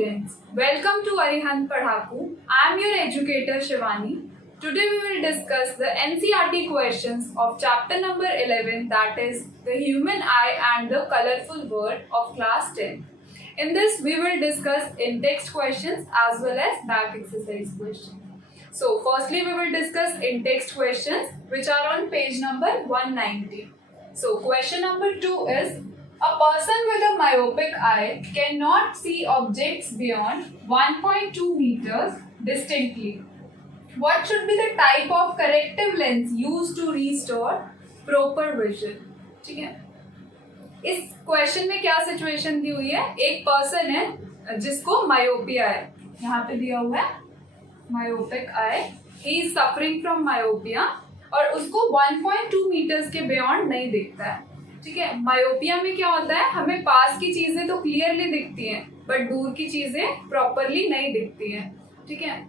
students, welcome to Arihant Padhaku. I am your educator Shivani. Today we will discuss the NCERT questions of chapter number 11, that is the human eye and the colorful world of class 10. In this we will discuss in-text questions as well as back exercise questions. So firstly we will discuss in-text questions which are on page number 190. So question number 2 is, a person with a myopic eye cannot see objects beyond 1.2 meters distinctly. What should be the type of corrective lens used to restore proper vision? ठीक है, इस question में क्या situation दी हुई है? एक person है जिसको मायोपिया है, यहाँ पे दिया हुआ है myopic eye, he is suffering from myopia और उसको 1.2 मीटर्स के बियॉन्ड नहीं दिखता है. ठीक है, मायोपिया में क्या होता है, हमें पास की चीजें तो क्लियरली दिखती हैं बट दूर की चीजें प्रॉपरली नहीं दिखती हैं. ठीक है,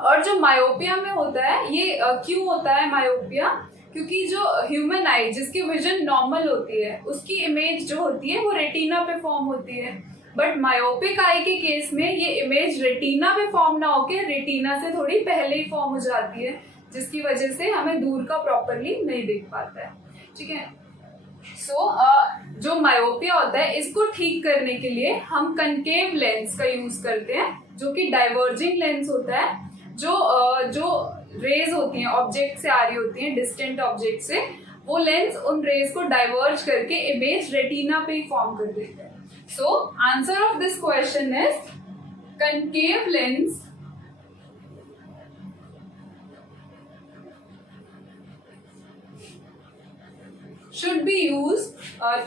और जो मायोपिया में होता है ये क्यों होता है मायोपिया? क्योंकि जो ह्यूमन आई जिसकी विजन नॉर्मल होती है उसकी इमेज जो होती है वो रेटिना पे फॉर्म होती है, बट मायोपिक आई के केस में ये इमेज रेटिना पे फॉर्म ना होके रेटिना से थोड़ी पहले ही फॉर्म हो जाती है, जिसकी वजह से हमें दूर का प्रॉपरली नहीं दिख पाता है. ठीक है, जो मायोपिया होता है इसको ठीक करने के लिए हम कनकेव लेंस का यूज करते हैं, जो कि डाइवर्जिंग लेंस होता है. जो रेज होती हैं ऑब्जेक्ट से आ रही होती हैं, डिस्टेंट ऑब्जेक्ट से, वो लेंस उन रेज को डाइवर्ज करके इमेज रेटिना पे ही फॉर्म कर देता है. So answer of this question is concave lens should be used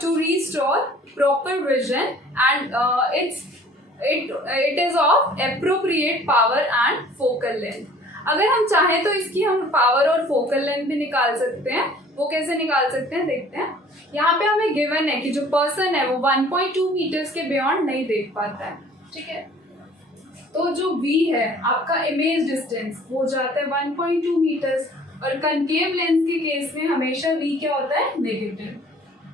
to restore proper vision and it is of appropriate power and focal length. अगर हम चाहें तो इसकी हम पावर और फोकल लेंथ भी निकाल सकते हैं. वो कैसे निकाल सकते हैं देखते हैं. यहाँ पे हमें गिवन है कि जो पर्सन है वो 1.2 मीटर्स के बियॉन्ड नहीं देख पाता है. ठीक है, तो जो v है आपका इमेज डिस्टेंस वो जाता है 1.2 मीटर्स, और कनकेव लेंस के केस में हमेशा v क्या होता है, नेगेटिव.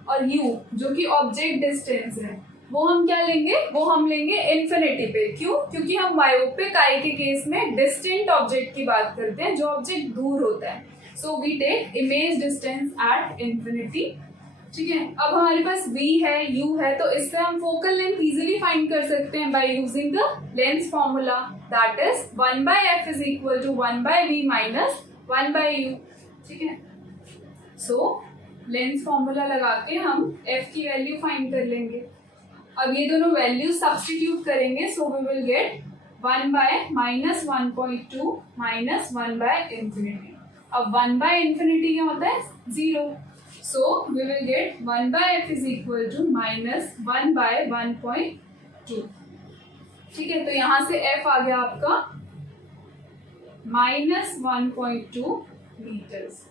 और u जो कि ऑब्जेक्ट डिस्टेंस है वो हम क्या लेंगे, वो हम लेंगे इन्फिनिटी पे. क्यों? क्योंकि हम मायोपिक आई के केस में डिस्टेंट ऑब्जेक्ट की बात करते हैं, जो ऑब्जेक्ट दूर होता है. So we take image distance at infinity. ठीक है, अब हमारे पास v है, u है, तो इससे हम फोकल लेंथ इजीली फाइंड कर सकते हैं by using the lens formula, that is 1/f is equal to 1/v minus 1/u. ठीक है, सो लेंस फॉर्मूला लगा के हम f की वैल्यू फाइंड कर लेंगे. अब ये दोनों वैल्यू सब्स्टिट्यूट करेंगे, so we will get 1/-1.2 minus 1/infinity. अब 1/infinity क्या होता है, 0. So we will get 1/f is equal to minus 1/1.2. ठीक है, तो यहाँ से f आ गया आपका माइनस 1.2 मीटर्स.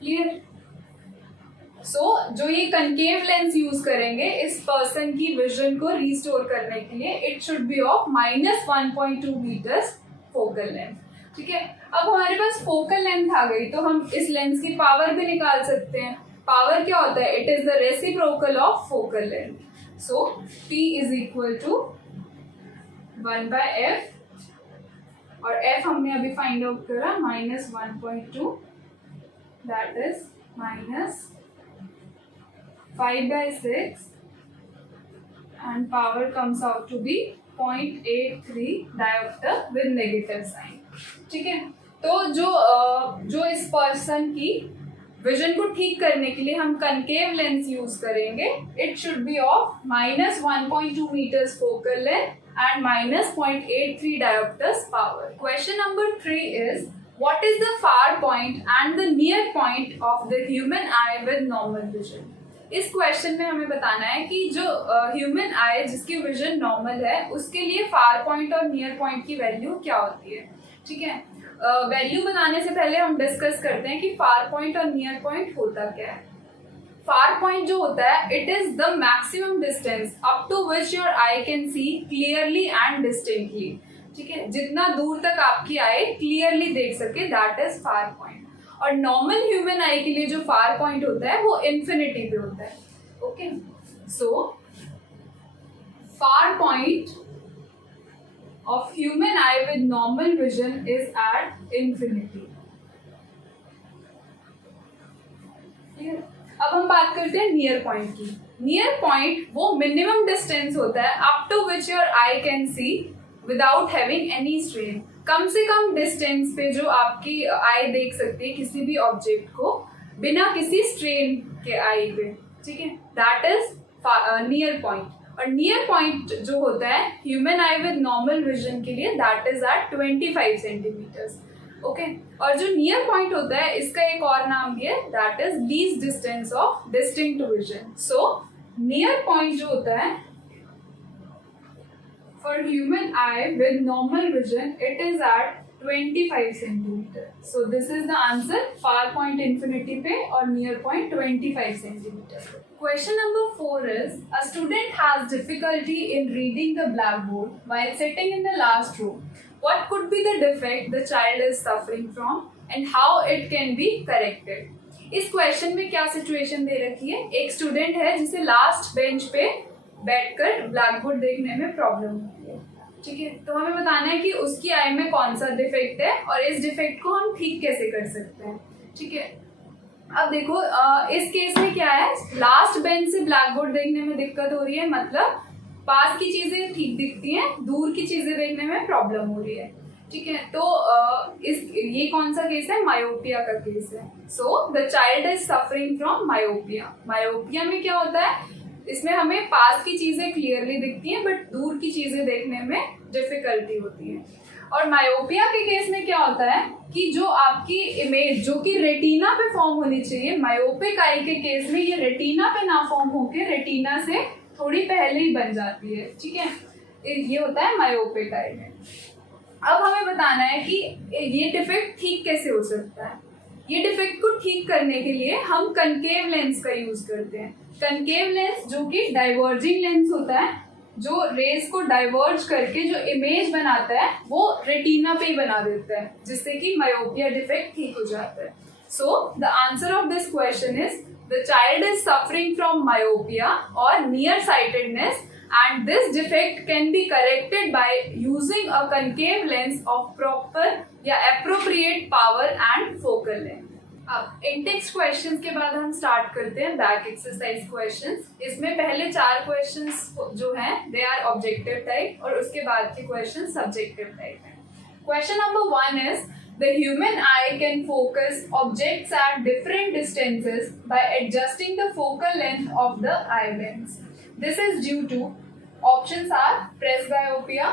क्लियर? सो जो ये कनकेव लेंस यूज करेंगे इस पर्सन की विजन को रिस्टोर करने के लिए, it should be of minus 1.2 metres focal length. ठीक है, अब हमारे पास फोकल लेंथ आ गई तो हम इस लेंस की पावर भी निकाल सकते हैं. पावर क्या होता है, it is the reciprocal of focal length. So p is equal to 1/f, और f हमने अभी फाइंड आउट करा minus 1.2, that is minus 5/6, and power comes out to be 0.83 diopter with negative sign. ठीक है, तो जो इस पर्सन की विजन को ठीक करने के लिए हम कनकेव लेंस यूज करेंगे, it should be of minus 1.2 metres focal length and minus 0.83 diopters power. Question number 3 is, what is the far point and the near point of the human eye with normal vision? इस question में हमें बताना है कि जो human आई जिसकी vision normal है उसके लिए फार पॉइंट और नियर पॉइंट की वैल्यू क्या होती है. ठीक है, वैल्यू बनाने से पहले हम डिस्कस करते हैं कि फार पॉइंट और नियर पॉइंट होता क्या है. फार पॉइंट जो होता है, it is the maximum distance up to which your eye can see clearly and distinctly. ठीक है, जितना दूर तक आपकी आई क्लियरली देख सके, दैट इज फार पॉइंट. और नॉर्मल ह्यूमन आई के लिए जो फार पॉइंट होता है वो इन्फिनिटी पे होता है. Okay, so far point of human eye with normal vision is at infinity. अब हम बात करते हैं नियर पॉइंट की. नियर पॉइंट वो मिनिमम डिस्टेंस होता है up to which your eye can see without having any strain. कम से कम डिस्टेंस पे जो आपकी आई देख सकती है किसी भी ऑब्जेक्ट को बिना किसी स्ट्रेन के आई पे. ठीक है, दैट इज नियर पॉइंट. और नियर पॉइंट जो होता है human eye with normal vision के लिए that is at 25 centimetres. Okay, और जो नियर पॉइंट होता है इसका एक और नाम भी है that is least distance of distinct vision. So near point जो होता है for human eye with normal vision it is at 25 centimeter. So this is the answer, far point infinity पे और near point 25 centimeter. Question number 4 is a student has difficulty in reading the blackboard while sitting in the last row. What could be the defect the child is suffering from and how it can be corrected? इस question में क्या situation दे रखी है? एक student है जिसे last bench पे बैठकर ब्लैकबोर्ड देखने में प्रॉब्लम होती है. ठीक है, तो हमें बताना है कि उसकी आई में कौन सा डिफेक्ट है और इस डिफेक्ट को हम ठीक कैसे कर सकते हैं. ठीक है, अब देखो इस केस में क्या है, लास्ट बेंच से ब्लैकबोर्ड देखने में दिक्कत हो रही है, मतलब पास की चीजें ठीक दिखती हैं, दूर की चीजें देखने में प्रॉब्लम हो रही है. ठीक है, तो ये कौन सा केस है? मायोपिया का केस है. So the child is suffering from myopia. Myopia में क्या होता है, इसमें हमें पास की चीजें क्लियरली दिखती हैं बट दूर की चीजें देखने में डिफिकल्टी होती है. और मायोपिया के केस में क्या होता है कि जो आपकी इमेज जो कि रेटिना पे फॉर्म होनी चाहिए, मायोपिक आई के केस में ये रेटिना पे ना फॉर्म होके रेटिना से थोड़ी पहले ही बन जाती है. ठीक है, ये होता है मायोपिक आई में. अब हमें बताना है कि ये डिफेक्ट ठीक कैसे हो सकता है. ये डिफेक्ट को ठीक करने के लिए हम कनकेव लेंस का यूज करते हैं. कनकेव लेंस जो कि डाइवर्जिंग लेंस होता है, जो रेज को डाइवर्ज करके जो इमेज बनाता है वो रेटिना पे ही बना देता है, जिससे कि मायोपिया डिफेक्ट ठीक हो जाता है. So the answer of this question is the child is suffering from myopia और near sightedness and this defect can be corrected by using a concave lens of proper या appropriate power and focal length. अब Intex questions के बाद हम start करते हैं back exercise questions. इसमें पहले 4 क्वेश्चंस जो हैं दे आर ऑब्जेक्टिव टाइप और उसके बाद के क्वेश्चन सब्जेक्टिव टाइप हैं. Question number 1 is the human eye can focus objects at different distances by adjusting the focal length of the eye lens. This is due to options are presbyopia,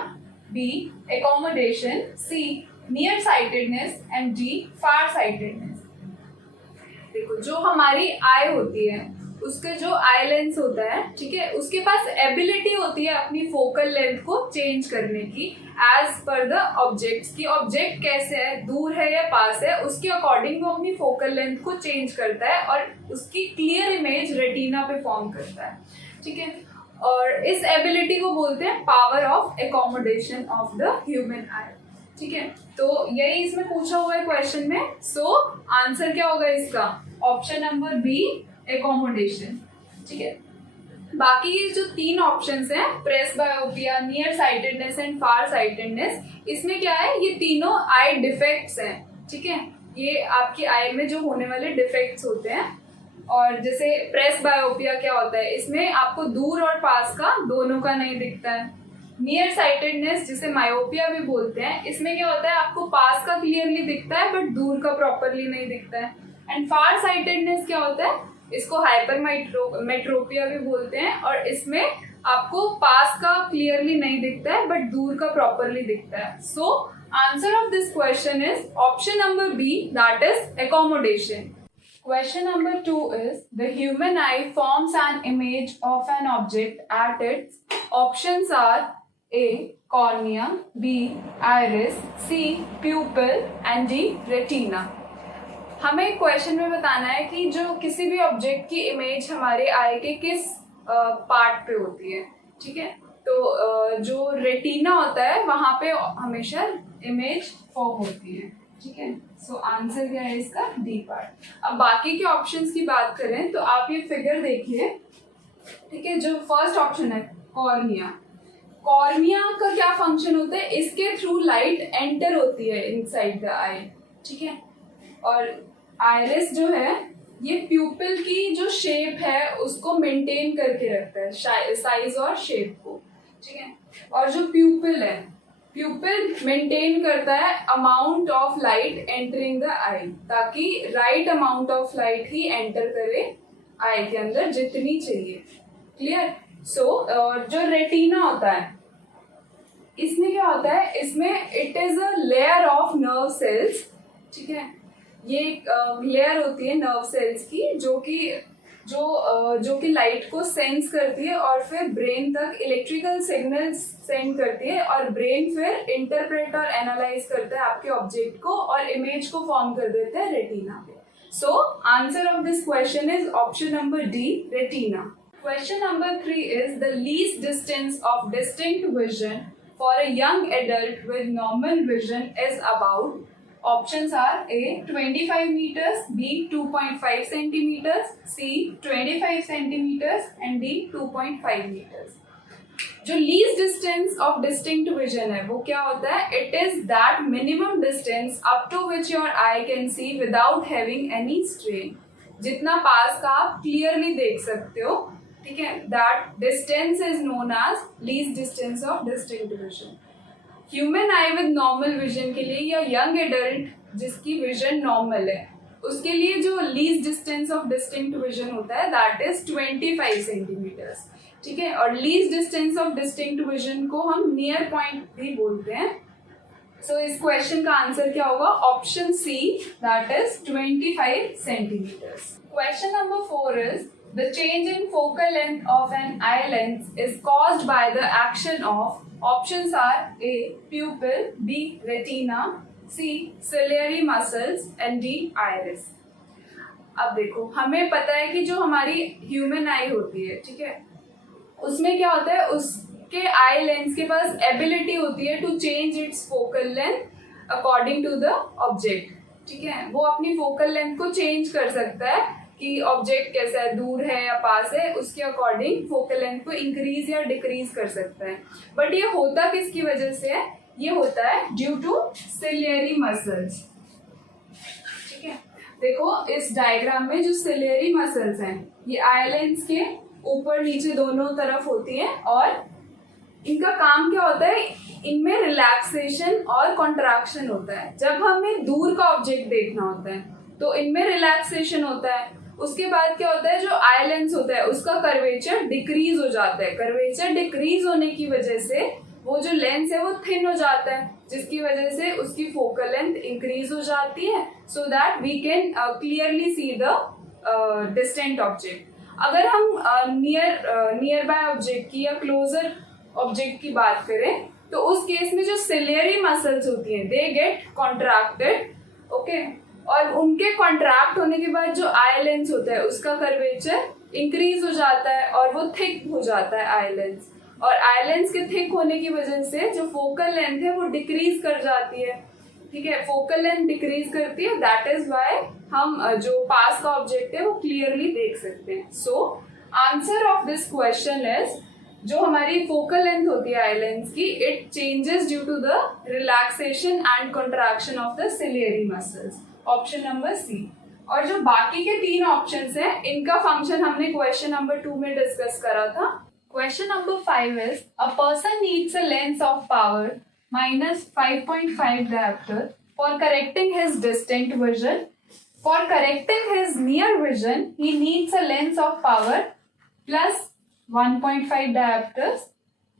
B accommodation, C nearsightedness and D farsightedness. देखो जो हमारी आई होती है उसके जो eye lens होता है, ठीक है, उसके पास एबिलिटी होती है अपनी फोकल लेंथ को चेंज करने की एज पर द ऑब्जेक्ट्स की. ऑब्जेक्ट कैसे है, दूर है या पास है, उसके अकॉर्डिंग वो अपनी फोकल लेंथ को चेंज करता है और उसकी क्लियर इमेज रेटिना पे फॉर्म करता है. ठीक है, और इस एबिलिटी को बोलते हैं power of accommodation of the human आई. ठीक है, तो यही इसमें पूछा हुआ है क्वेश्चन में. सो आंसर क्या होगा इसका? Option number B accommodation. ठीक है, बाकी ये जो 3 ऑप्शंस हैं presbyopia, near sightedness and far sightedness, इसमें क्या है, ये तीनों आई डिफेक्ट्स हैं. ठीक है, ये आपकी आई में जो होने वाले डिफेक्ट्स होते हैं. और जैसे प्रेसबायोपिया क्या होता है, इसमें आपको दूर और पास का दोनों का नहीं दिखता है. नियर साइटेडनेस जिसे मायोपिया भी बोलते हैं, इसमें क्या होता है, आपको पास का क्लियरली दिखता है बट दूर का प्रॉपरली नहीं दिखता है. एंड फार साइटेडनेस क्या होता है, इसको हाइपर मेट्रोपिया भी बोलते हैं और इसमें आपको पास का क्लियरली नहीं दिखता है बट दूर का प्रॉपरली दिखता है. So answer of this question is option number B, that is accommodation. Question number 2 is the human eye forms an image of an object at its options are A cornea, B iris, C pupil and D retina. हमें question में बताना है कि जो किसी भी object की image हमारे आई के किस पार्ट पे होती है. ठीक है, तो जो रेटिना होता है वहां पे हमेशा इमेज फॉर्म होती है. ठीक है, सो आंसर क्या है इसका? D part. अब बाकी के ऑप्शंस की बात करें तो आप ये फिगर देखिए. ठीक है, जो फर्स्ट ऑप्शन है कॉर्निया, कॉर्निया का क्या फंक्शन होता है, इसके थ्रू लाइट एंटर होती है इनसाइड द आई, ठीक है। और आइरिस जो है ये प्यूपिल की जो शेप है उसको मेंटेन करके रखता है, साइज और शेप को, ठीक है। और जो प्यूपिल है, प्यूपिल मेंटेन करता है amount of light entering the eye, ताकि राइट अमाउंट ऑफ लाइट ही एंटर करे आई के अंदर जितनी चाहिए, क्लियर। सो और जो रेटिना होता है, इसमें क्या होता है, इसमें it is a layer of nerve cells, ठीक है। ये एक लेयर होती है नर्व सेल्स की जो कि लाइट को सेंस करती है और फिर ब्रेन तक इलेक्ट्रिकल सिग्नल्स सेंड करती है, और ब्रेन फिर इंटरप्रेट और एनालाइज करता है आपके ऑब्जेक्ट को और इमेज को फॉर्म कर देता है रेटिना पे। सो answer of this question is option number D, retina. Question number 3 is the least distance of distinct vision for a young adult with normal vision is about. Options are A 25 meters, B 2.5 centimeters, C 25 centimeters and D 2.5 meters. जो least distance of distinct vision है वो क्या होता है? It is that minimum distance up to which your eye can see without having any strain. जितना पास का आप clearly देख सकते हो, ठीक है, that distance is known as least distance of distinct vision. Human eye with normal vision के लिए या यंग एडल्ट जिसकी विजन नॉर्मल है उसके लिए जो least distance of distinct vision होता है दैट इज 25 सेंटीमीटर्स, ठीक है। और least distance of distinct vision को हम नियर पॉइंट भी बोलते हैं। सो इस क्वेश्चन का आंसर क्या होगा? Option C, that is 25 centimetres. Question number 4 is the change in focal length of an eye lens is caused by the action of. Options are A pupil, B retina, C ciliary muscles and D iris. अब देखो, हमें पता है कि जो हमारी human आई होती है, ठीक है, उसमें क्या होता है, उसके आई लेंस के पास एबिलिटी होती है to change its focal length according to the object, ठीक है। वो अपनी फोकल लेंथ को चेंज कर सकता है कि ऑब्जेक्ट कैसा है, दूर है या पास है, उसके अकॉर्डिंग फोकल लेंथ को इंक्रीज या डिक्रीज कर सकता है। बट ये होता किसकी वजह से है? ये होता है ड्यू टू सिलियरी मसल्स, ठीक है। देखो इस डायग्राम में जो सिलियरी मसल्स हैं ये आई लेंस के ऊपर नीचे दोनों तरफ होती हैं और इनका काम क्या होता है, इनमें रिलैक्सेशन और कॉन्ट्रैक्शन होता है। जब हमें दूर का ऑब्जेक्ट देखना होता है तो इनमें रिलैक्सेशन होता है, उसके बाद क्या होता है, जो आई लेंस होता है उसका कर्वेचर डिक्रीज हो जाता है। कर्वेचर डिक्रीज होने की वजह से वो जो लेंस है वो थिन हो जाता है, जिसकी वजह से उसकी फोकल लेंथ इंक्रीज हो जाती है, so that we can clearly see the distant object. अगर हम नियर बाय ऑब्जेक्ट की या क्लोजर ऑब्जेक्ट की बात करें तो उस केस में जो सिलियरी मसल्स होती हैं दे गेट कॉन्ट्रैक्टेड, ओके। और उनके कॉन्ट्रैक्ट होने के बाद जो आई लेंस होता है उसका कर्वेचर इंक्रीज हो जाता है और वो थिक हो जाता है आई लेंस, और आई लेंस के थिक होने की वजह से जो फोकल लेंथ है वो डिक्रीज कर जाती है, ठीक है। फोकल लेंथ डिक्रीज करती है, दैट इज व्हाई हम जो पास का ऑब्जेक्ट है वो क्लियरली देख सकते हैं। So answer of this question is, जो हमारी फोकल लेंथ होती है आई लेंस की, it changes due to the relaxation and contraction of the ciliary muscles, option number C. और जो बाकी के 3 ऑप्शंस हैं इनका फंक्शन हमने क्वेश्चन नंबर 2 में डिस्कस करा था। Question number 5 is a person needs a lens of power -5.5 diopter for correcting his distinct vision. For correcting his near vision, he needs a lens of power plus 1.5 diopters.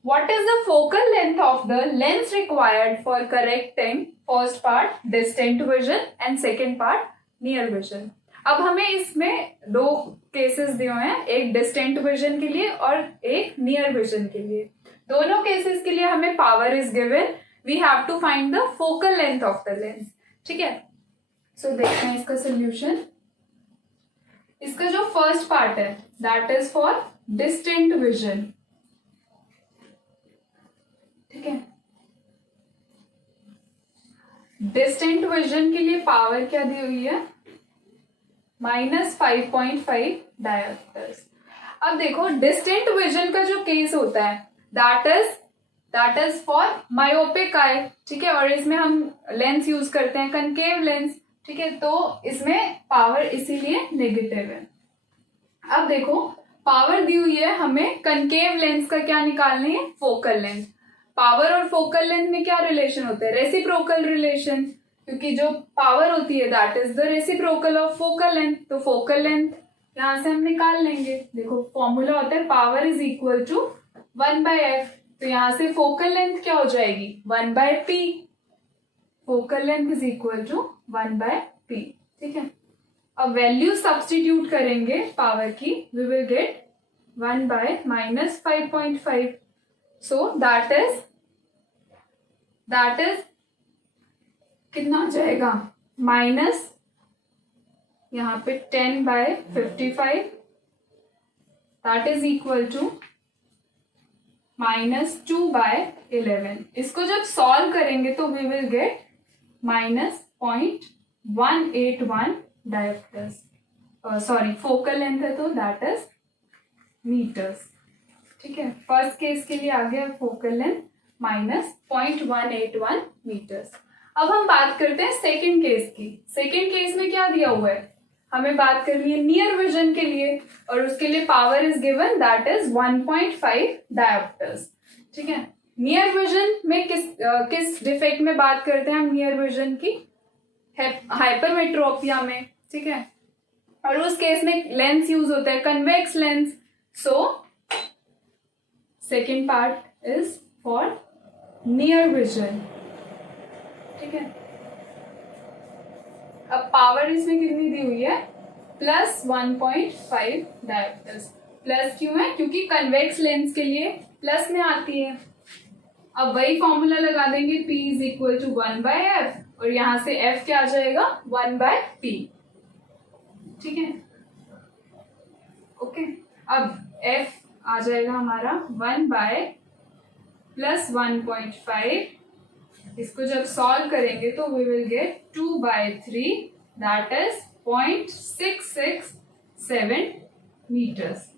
What is the focal length of the lens required for correcting first part distant vision and second part near vision? अब हमें इसमें 2 cases दिए हुए हैं, एक distant vision के लिए और एक नियर विजन के लिए। दोनों केसेस के लिए हमें power is given, we have to find the focal length of the lens, ठीक है। सो देखते हैं इसका सोल्यूशन। इसका जो फर्स्ट पार्ट है that is for distant vision, ठीक है। डिस्टेंट विजन के लिए पावर क्या दी हुई है? -5.5 डायोप्टर्स। अब देखो डिस्टेंट विजन का जो केस होता है that is that is for myopic eye, ठीक है, और इसमें हम लेंस यूज करते हैं कनकेव लेंस, ठीक है, तो इसमें पावर इसीलिए नेगेटिव है। अब देखो पावर दी हुई है, हमें कनकेव लेंस का क्या निकालनी है, फोकल लेंथ। पावर और फोकल लेंथ में क्या रिलेशन होता है, रेसिप्रोकल रिलेशन, क्योंकि जो पावर होती है that is the reciprocal of focal length, तो फोकल लेंथ यहां से हम निकाल लेंगे। देखो फॉर्मूला होता है power is equal to 1/f, तो यहां से फोकल लेंथ क्या हो जाएगी 1/p, focal length is equal to 1/p, ठीक है। अब वैल्यू सब्स्टिट्यूट करेंगे पावर की, we will get 1/-5.5, so that is कितना आ जाएगा माइनस यहाँ पे 10/55, दैट इज इक्वल टू -2/11। इसको जब सॉल्व करेंगे तो we will get -0.181 dioptres, sorry focal length है तो दैट इज मीटर्स, ठीक है। फर्स्ट केस के लिए आ गया फोकल लेंथ -0.181 मीटर्स। अब हम बात करते हैं सेकेंड केस की। सेकेंड केस में क्या दिया हुआ है, हमें बात करनी है नियर विजन के लिए, और उसके लिए power is given that is 1.5 dioptres, ठीक है। नियर विजन में किस डिफेक्ट में बात करते हैं हम नियर विजन की, हाइपरमेट्रोपिया में, ठीक है, और उस केस में लेंस यूज होता है convex lens, so second part is for near vision, ठीक है। अब पावर इसमें कितनी दी हुई है +1.5 डायोप्टर्स। प्लस क्यों है, क्योंकि कन्वेक्स लेंस के लिए प्लस में आती है। अब वही फॉर्मूला लगा देंगे P is equal to 1/f, और यहां से F क्या आ जाएगा 1/p, ठीक है, ओके। अब F आ जाएगा हमारा 1/+1.5, इसको जब सॉल्व करेंगे तो we will get 2/3, that is 0.667 metres.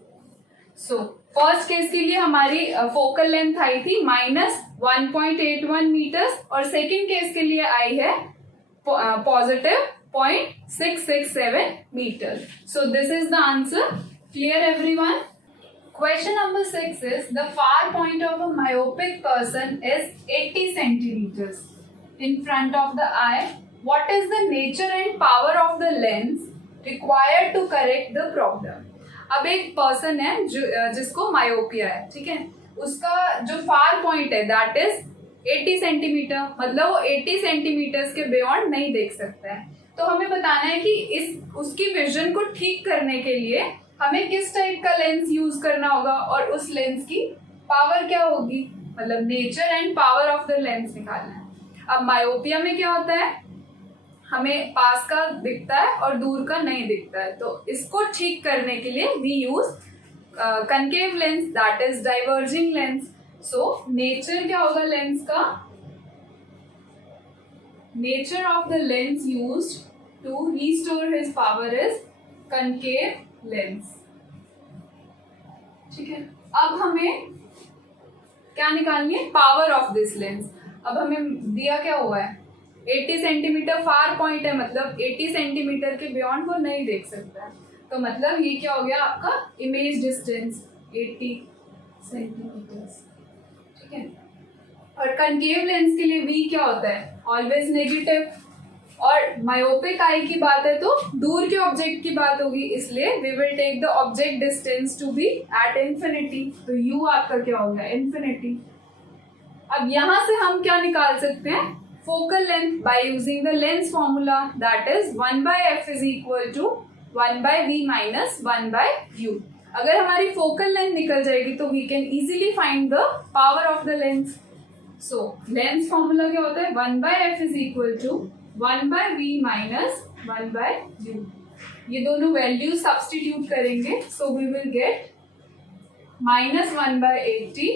So first case के लिए हमारी फोकल लेंथ आई थी -1.81 मीटर्स, और सेकेंड केस के लिए आई है positive 0.667 metre. So this is the answer. Clear everyone? Question number 6 is the far point of a myopic person is 80 centimeters in front of the eye. What is the nature and power of the lens required to correct the problem? अब एक person है जिसको myopia है, ठीक है, उसका जो far point है दैट इज 80 सेंटीमीटर, मतलब वो 80 सेंटीमीटर्स के बियॉन्ड नहीं देख सकता है। तो हमें बताना है कि उसकी विजन को ठीक करने के लिए हमें किस टाइप का लेंस यूज करना होगा, और उस लेंस की पावर क्या होगी, मतलब nature and power of the lens निकालना है। अब मायोपिया में क्या होता है, हमें पास का दिखता है और दूर का नहीं दिखता है, तो इसको ठीक करने के लिए we use concave lens that is diverging lens. So nature क्या होगा लेंस का, nature of the lens used to restore his power is concave lens, ठीक है। अब हमें क्या निकालनी है, पावर ऑफ दिस लेंस। अब हमें दिया क्या हुआ है 80 सेंटीमीटर फार पॉइंट है, मतलब 80 सेंटीमीटर के बियॉन्ड वो नहीं देख सकता है, तो मतलब ये क्या हो गया आपका इमेज डिस्टेंस 80 सेंटीमीटर, ठीक है। और कनकेव लेंस के लिए V क्या होता है, ऑलवेज नेगेटिव, और मायोपिक आई की बात है तो दूर के ऑब्जेक्ट की बात होगी, इसलिए we will take the object distance to be at infinity, तो U आपका क्या हो गया इंफिनिटी। अब यहां से हम क्या निकाल सकते हैं, focal length by using the lens formula that is 1/f is equal to 1/v minus 1/u। अगर हमारी फोकल लेंथ निकल जाएगी तो we can easily find the power of the lens. So lens formula क्या होता है, 1/f is equal to 1/v minus 1/u। ये दोनों वैल्यू सब्स्टिट्यूट करेंगे, so we will get -1/80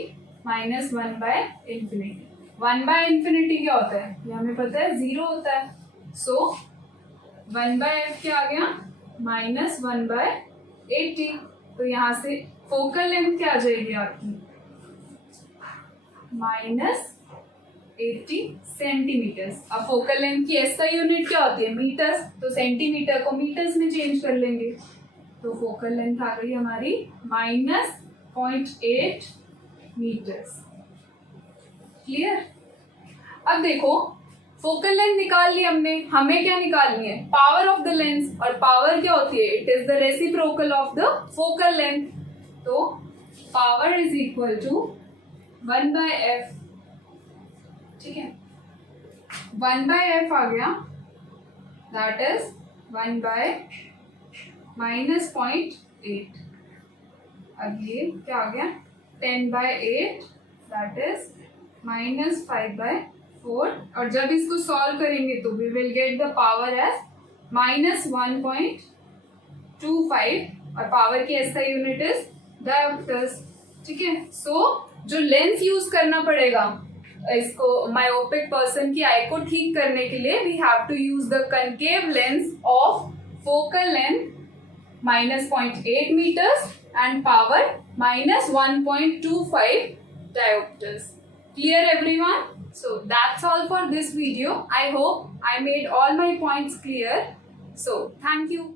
minus 1/इंफिनिटी। 1/इंफिनिटी क्या होता है, ये हमें पता है 0 होता है, सो 1/f क्या आ गया -1/80। तो यहाँ से फोकल लेंथ क्या आ जाएगी आपकी माइनस 80 सेंटीमीटर्स। अब फोकल लेंथ की एसआई यूनिट क्या होती है? मीटर्स, तो सेंटीमीटर को मीटर्स में चेंज कर लेंगे। तो फोकल लेंथ आ गई हमारी -0.8 मीटर्स। क्लियर? अब देखो फोकल लेंथ निकाल ली हमने, हमें क्या निकालनी है? Power of the lens. और पावर क्या होती है? It is the reciprocal of the focal length. तो power is equal to 1/f। ठीक है, 1/f आ गया, दैट इज 1/-0.8। अब ये क्या आ गया? 10/8 दैट इज -5/4। और जब इसको सॉल्व करेंगे तो we will get the power as -1.25 और पावर की एसआई यूनिट इज डायोप्टर्स। ठीक है, सो जो लेंस यूज करना पड़ेगा इसको मायोपिक पर्सन की आई को ठीक करने के लिए, we have to use the concave lens of focal length -0.8 meters and power -1.25 diopters. Clear everyone? So that's all for this video. I hope I made all my points clear. So thank you.